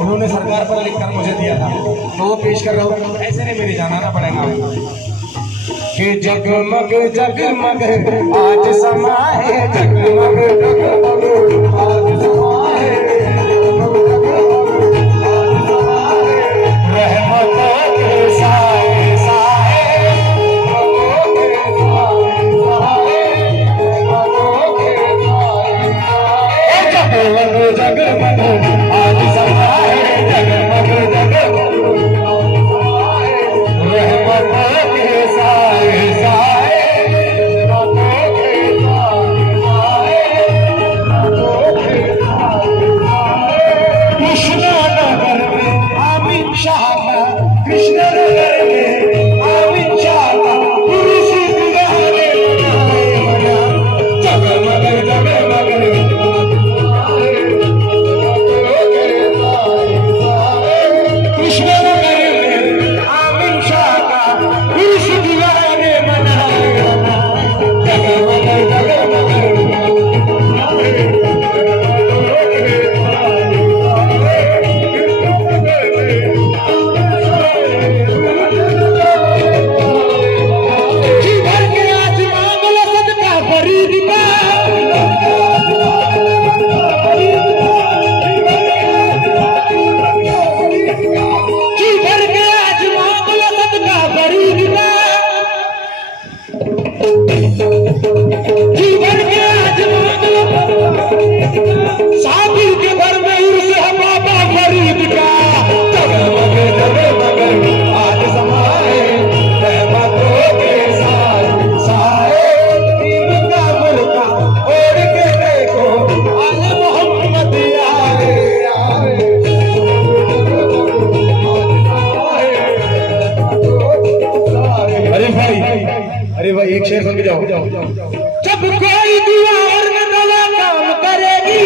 उन्होंने सरकार पर लिखकर मुझे दिया था, तो वो पेश कर रहा हूँ। ऐसे नहीं मेरी जाना पड़ेगा कि जगमग जगमग आज समाए, जगमग जगमग आज समाए, रहमतों के साए साए, जगमग जगमग आज समाए, जगमग जगमग रहमतों के साए साए, रहमतों के साए साए। जब कोई दिया और न दवा काम करेगी,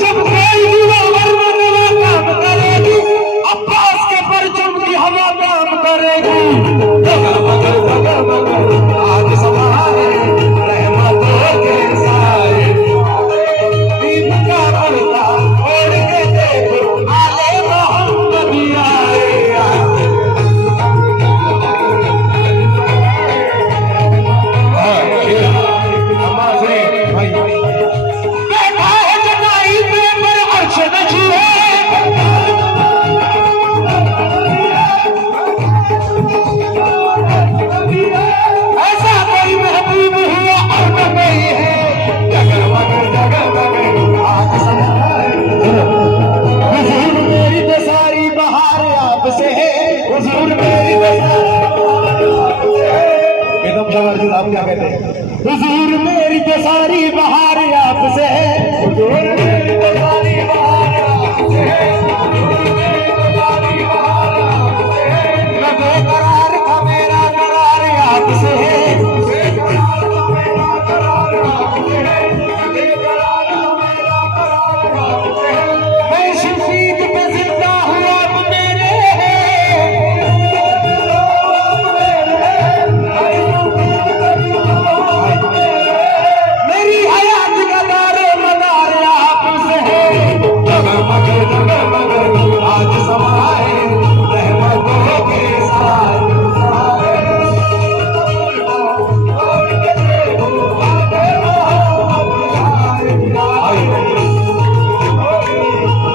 जब कोई दिया और न दवा काम करेगी, अब्बास के परचम की हवा काम करेगी। आज समाए रहमतों के साए, दीप का पर्दा ओढ़ के देखो आले मोहम्मद आए। बैठा है चटाई पे पर अर्श न छुए, ऐसा कोई महबूब हुआ और न कोई है। जगमग आज समाए, हुजूर मेरी तो सारी बहार आपसे है, हुजूर मेरी तो एकदम जबरदस्त। आप क्या कहते हैं? हुजूर मेरी तो सारी बहार आपसे है, हुजूर मेरी तो सारी बहार आपसे है, मैं बेकरार था मेरा करार आपसे है, मैं शफीक पे जिंदा हूँ अब मेरे, मेरी हयात का दारो मदार आपसे है। जगमग आज समाए रहमतों के साए,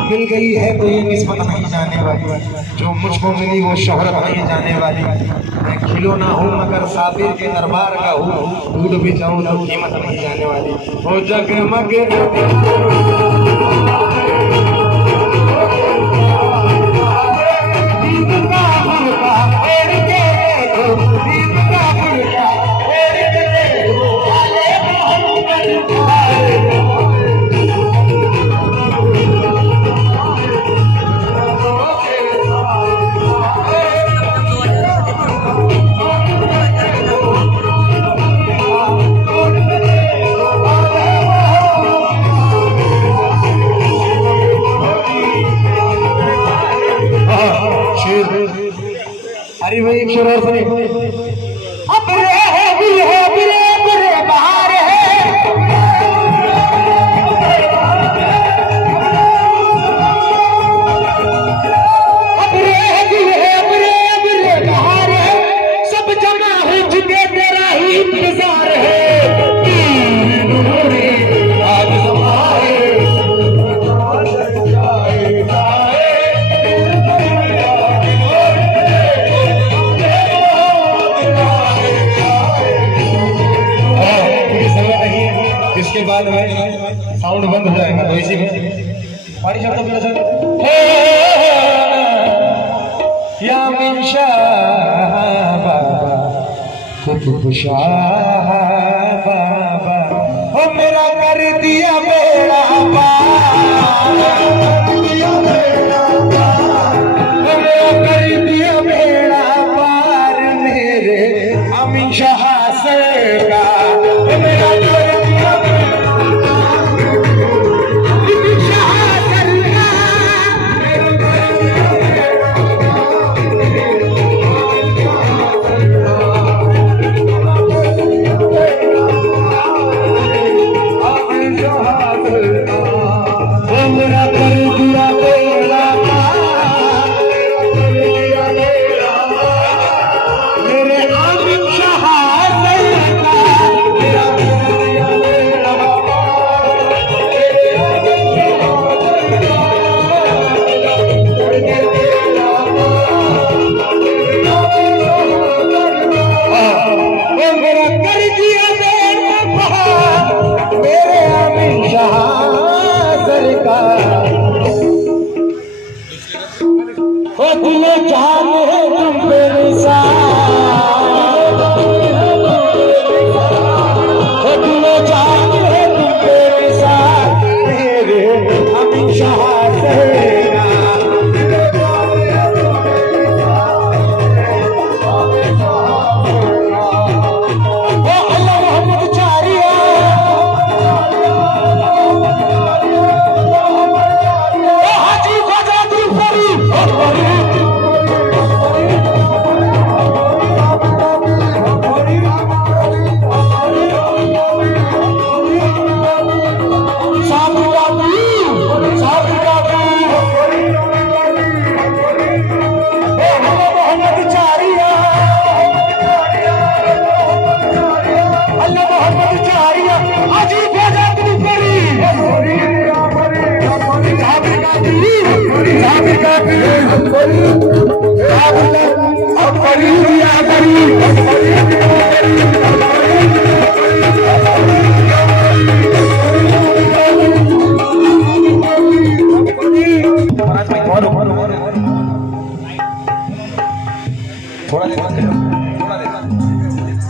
मिल गई है तो ये किस्मत नहीं जाने वाली, जो मुझको मिली वो शोहरत नहीं जाने वाली। मैं खिलौना हूँ मगर साबिर के दरबार का हूँ, टूट भी जाऊँ तो कीमत नहीं जाने वाली। वो जगमग दीप का फुलका ओढ़ के देखो, दीप का फुलका ओढ़ के देखो आले मोहम्मद आए। अरे भाई एक शेर और सुनिए। अबरे है दिल है बिरे बिरे बहार है, अबरे है दिल है बिरे बिरे बहार है, सब जमा हो चुके तेरा ही इंतजार है। आज समाए इसके बाद में साउंड बंद हो जाएगा, तो इसी में पानी शब्द बोला सर। या मिन शाह बाबा कुतुब शाह बाबा, ओ मेरा कर दिया बेड़ा पार, मेरा कर दिया बेड़ा पार मेरे अमीन शाह सरकार, मेरा कर दिया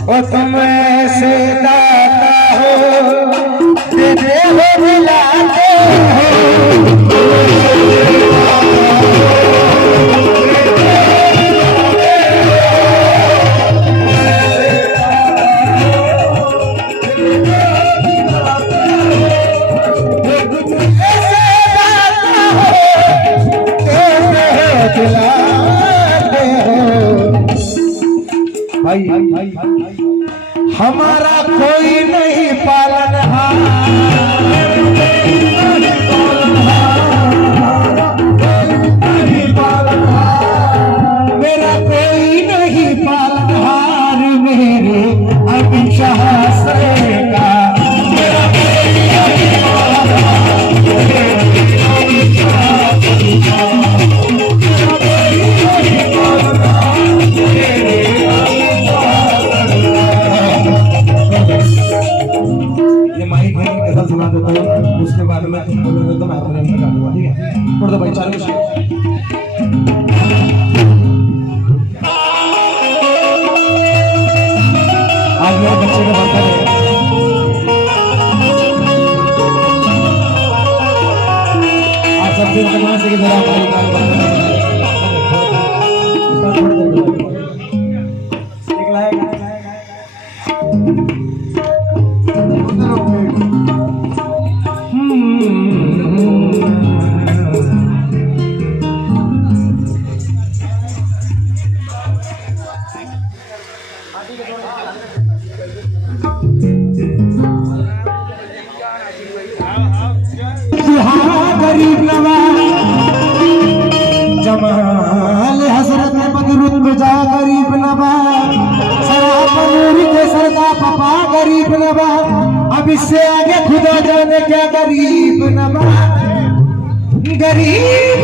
ओ तुम ऐसे दाता हो देते हो मिलाते हो हमारा कोई नहीं पालनहार मेरा कोई नहीं पालनहार मेरे अभी शास्त्रे का सुना देता हूँ उसके बाद में तुम बोलोगे तो मैं अपने अंदर काटूंगा ठीक है छोड़ दो भाई चालू आज मेरे बच्चे का बर्थडे है आज सबसे कमाल से जरा भाई गरीब नवाज जमाल हसरत बदरुल गुजा गरीब नवाज शराब नूरी के सरदा पपा गरीब नवाज अब इससे आगे खुदा जाने क्या गरीब नवाज गरीब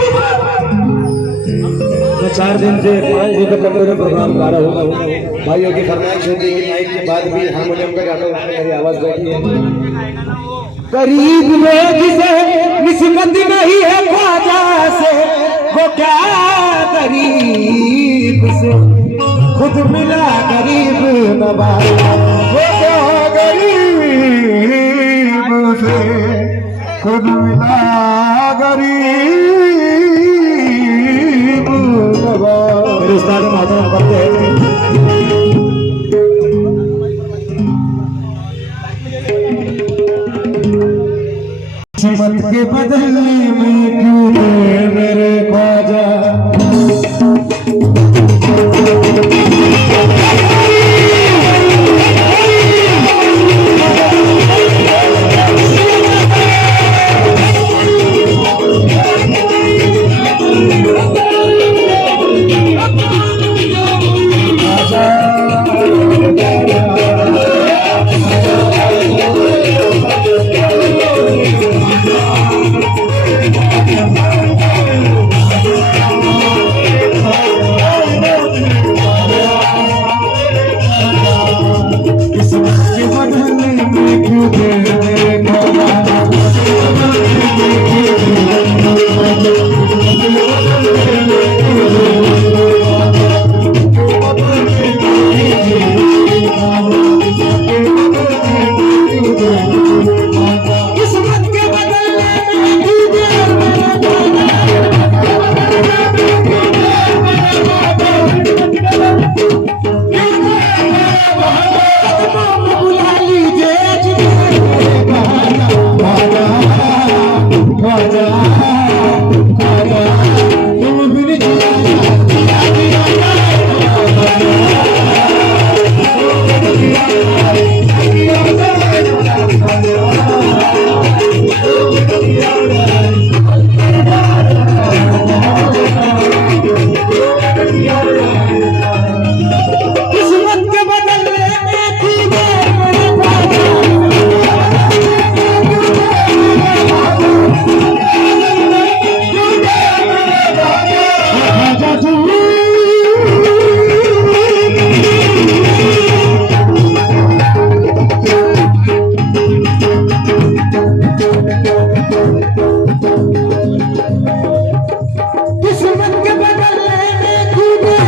4 दिन से 5 दिन तक में प्रोग्राम गा रहा हूँ भाइयों की फरमाइश होती है नाइट के बाद भी हारमोनियम पे गाता हूँ मेरी आवाज बैठी है गरीब लोग से निस्बत नहीं है ख्वाजा से वो क्या गरीब से खुद मिला गरीब नवाज वो क्या गरीब से खुद मिला गरीब नवाज मेरे उस्ताद माता पढ़ते हैं किस्मत के बदलने में क्यों मेरे ख्वाजा किस्मत के बदले में खुदा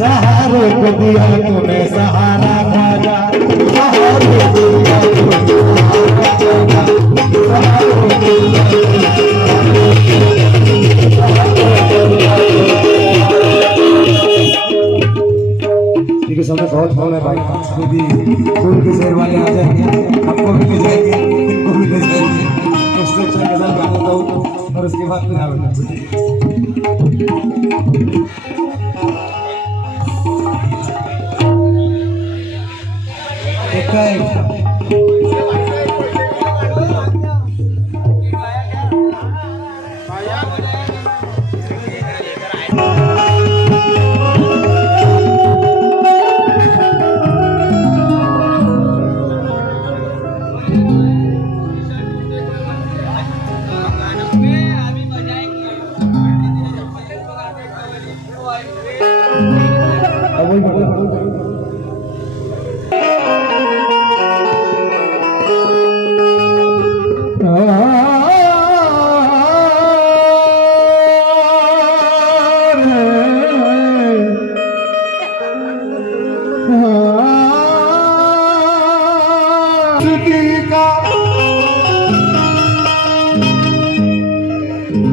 सहारे को दिया तूने सहारा खाजा ठीक है। समय बहुत फोन है भाई, खुद ही फूल के शहर वाले आ जाएंगे, आपको भी ले जाएंगे, इनको भी ले जाएंगे, उससे अच्छा गजल गाना दो और उसके बाद फिर आवेंगे।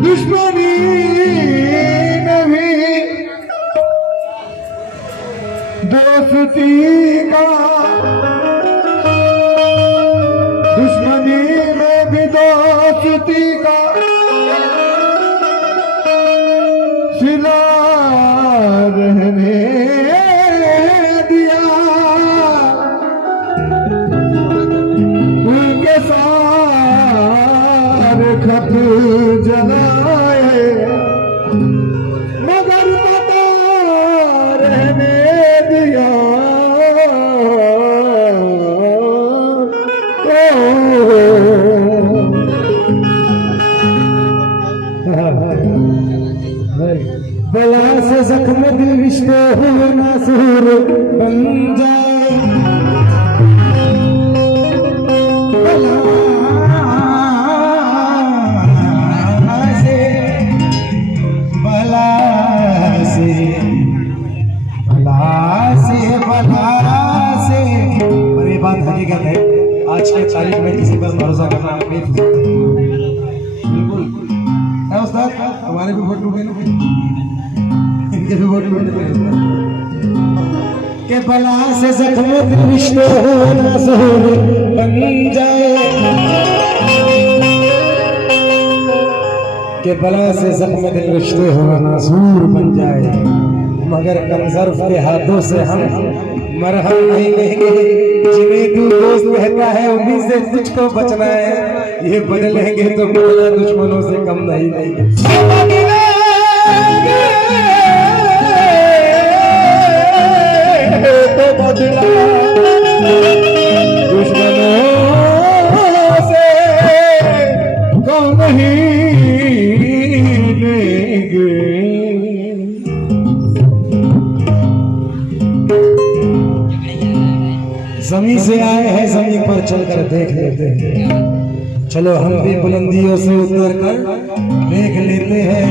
दुश्मनी में भी दोस्ती का, दुश्मनी में भी दोस्ती का सिला रहने दिया, उनके सारे खत जलाए मगर पता रहने दिया। बला से जख्म दिल रिश्ते हुए नासूर बन जाए, हकीकत है। आज के तारीख में किसी पर भरोसा करना बिल्कुल है। उस्ताद हमारे भी वोट टूटे, इनके भी वोट टूटे के बला से जख्म दिल रिश्ते हो नासूर बन जाए, के बला से जख्म दिल रिश्ते हो नासूर बन जाए, मगर कमजोर के हाथों से हम मरहम नहीं लेंगे। जिन्हें तू दोस्त कहता है उन्हीं से तुझको बचना है, ये बदलेंगे तो बदला दुश्मनों से कम नहीं लेंगे। तो बदला दुश्मनों से चलकर देख लेते हैं। चलो हम भी बुलंदियों से उतर कर देख लेते हैं।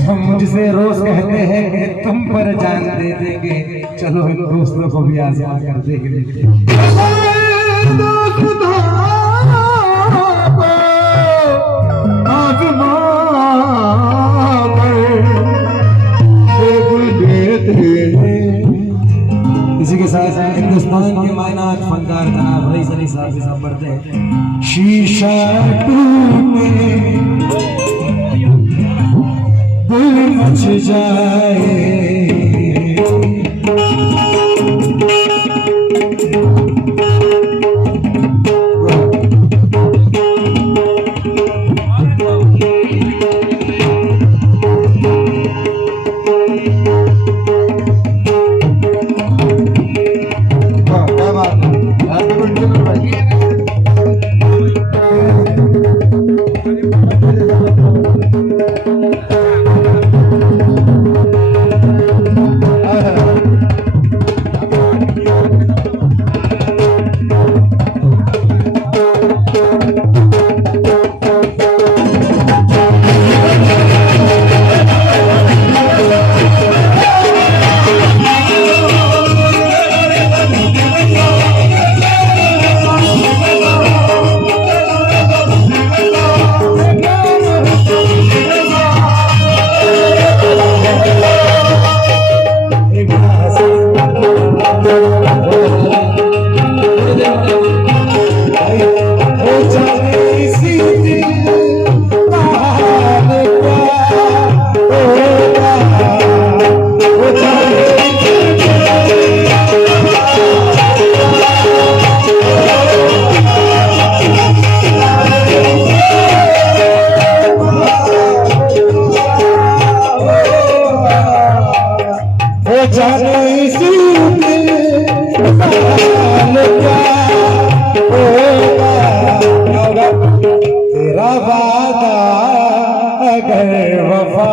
हम मुझसे रोज कहते हैं कि तुम पर जान दे देंगे। चलो इन दोस्तों को भी आजमा कर देख लेते हैं। इसी के साथ हिंदुस्तान के मायनात फनकार जनाब रईस अली साहब के साथ बढ़ते हैं। शीशा टूटे दिल मच जाए, तेरा वादा अगर वफा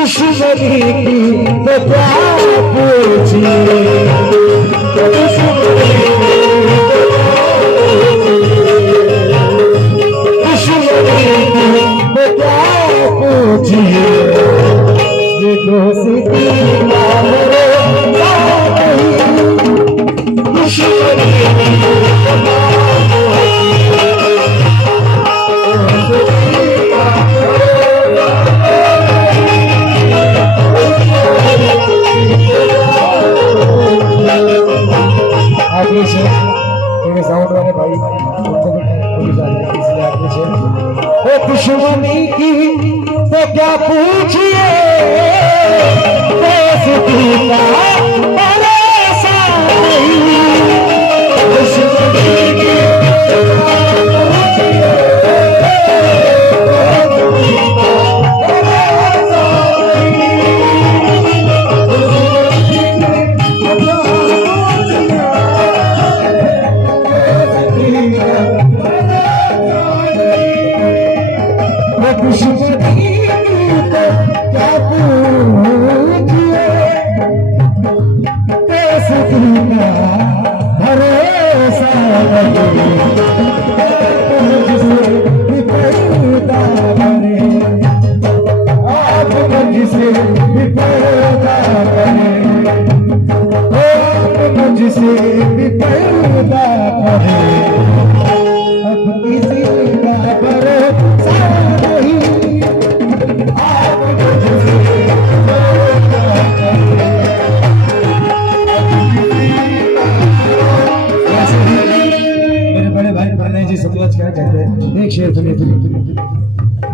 दुश्मनी की तो क्या पूछिए, दुश्मनी की तो क्या पूछिए, ये दोस्ती ना मेरे साथ ही, दुश्मनी की तो क्या साउंड वाले भाई उनको भी पुलिस आ जाएगी, इसलिए आगे से दुश्मनी की तो क्या पूछिए, दोस्ती का भरोसा नहीं, दुश्मनी की तो क्या पूछिए,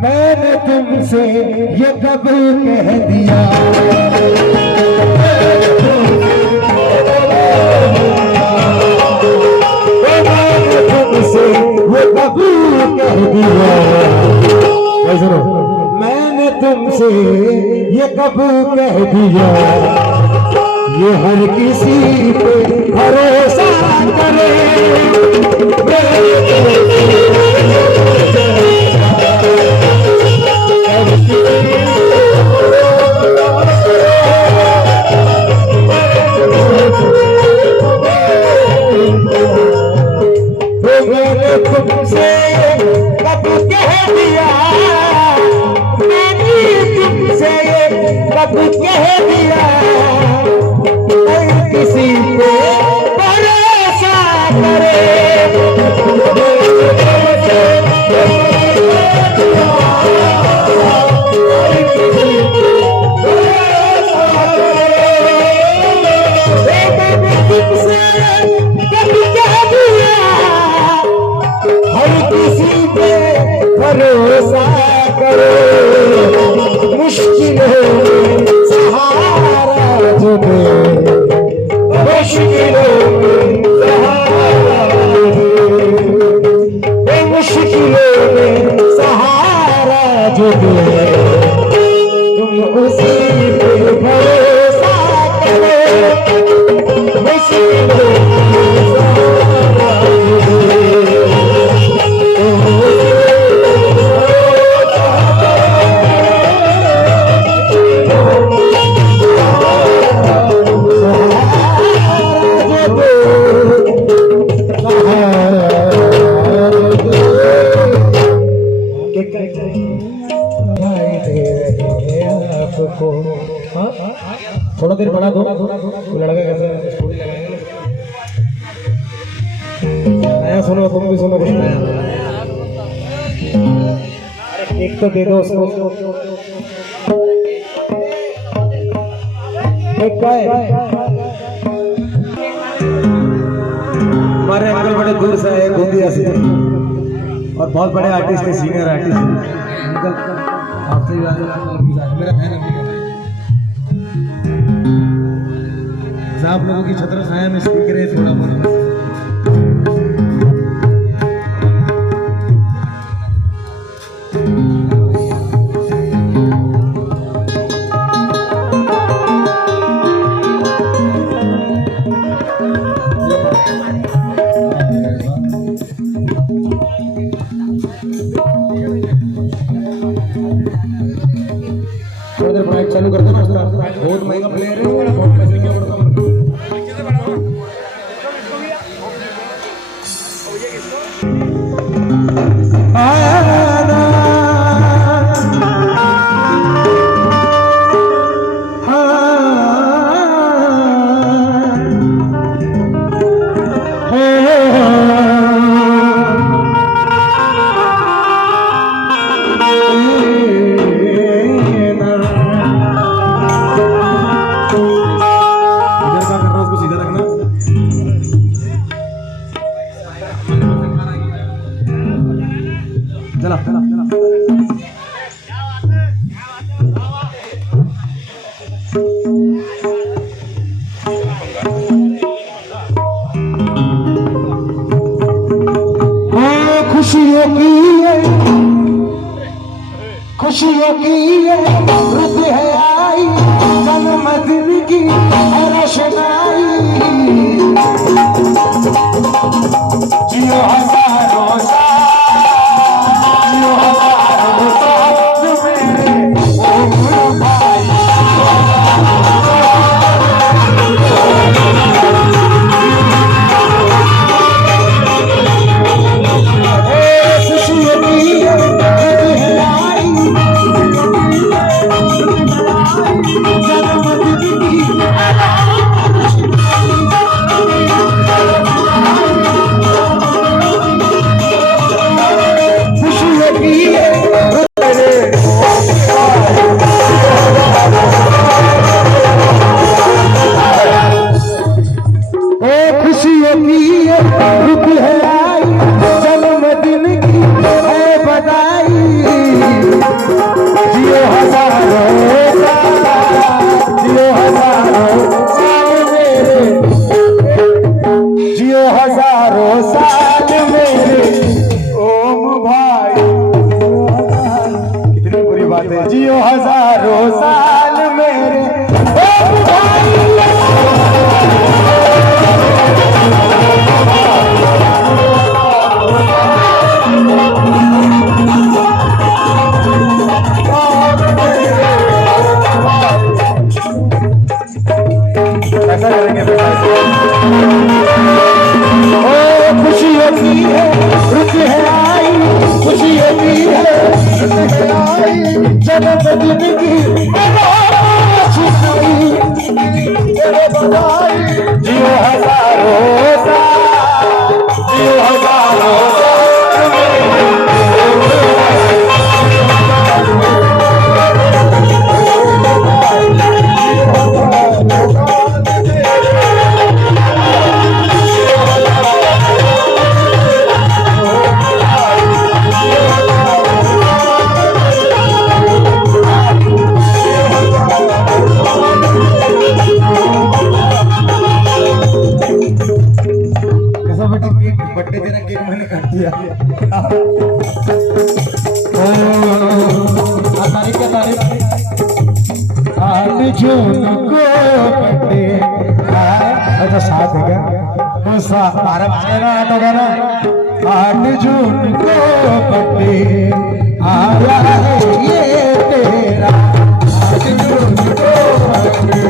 मैंने तुमसे ये कब कह दिया, मैंने तुमसे ये कब कह दिया, मैंने तुमसे ये कब कह दिया, ये हर किसी पे भरोसा करे, तुमसे कब कह दिया, मैंने तुमसे कब कह दिया, हर किसी पे भरोसा करे, भरोसा करो, मुश्किलों में सहारा जो दे, मुश्किलों में सहारा दे, मुश्किलों में सहारा जो दे, तुम उसी पे भरोसा करो, मुश्किलों में सहारा दे, थोड़ा देर बढ़ा दो, लड़का कैसा नया सुनो, तुम भी सुनो कुछ नया, एक तो दे दो उसको, एक का है हमारे अंकल बड़े दूर से आए, गोंदिया से, और बहुत बड़े आर्टिस्ट है, सीनियर आर्टिस्ट अंकल, आपसे मेरा बहन आप लोगों की छत्र छाया में स्पीकर है, थोड़ा बहुत चालू कर देना उसका बहुत महंगा प्लेयर है बहुत पैसे देना पड़ता है चला चला खुशियों की रुत है आई जन्मदिन की रोशनाई जियो हजारों जियो हजारों साल मेरे ऐसा करेंगे खुशी होती है रुक है आई खुशी होती है रुक है आई जन्मदिन की जियो हजारों साल जियो हजारों बर्थडे तेरा केक मैंने काट दिया तारीख क्या तारीख 8 जून को बर्थडे अच्छा 7 है क्या 12 आएगा 8 होगा ना 8 जून को बर्थडे आया है ये तेरा 8 जून को बर्थडे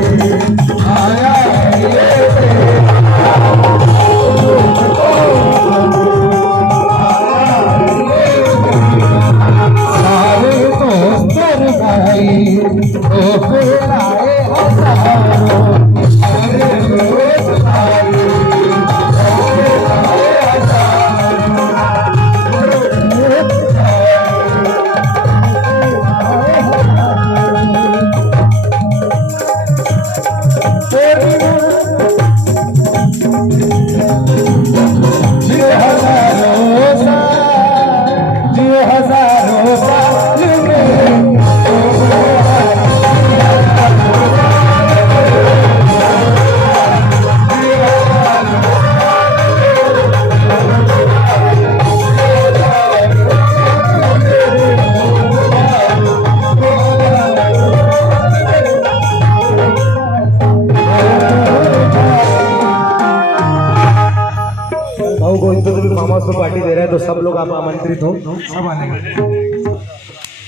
आया है ये तेरा मामा उसको पार्टी दे रहे हैं तो सब लोग आप आमंत्रित हो सब आने